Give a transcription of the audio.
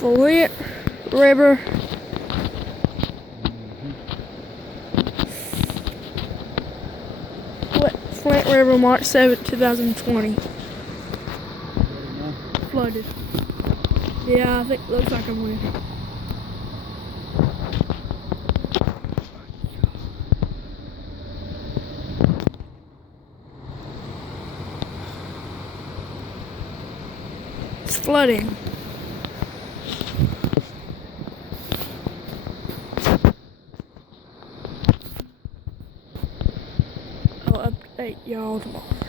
Flint River. Flint River, March 7th, 2020. Flooded. Yeah, I think it looks like I'm winning. It's flooding. I'll update y'all tomorrow.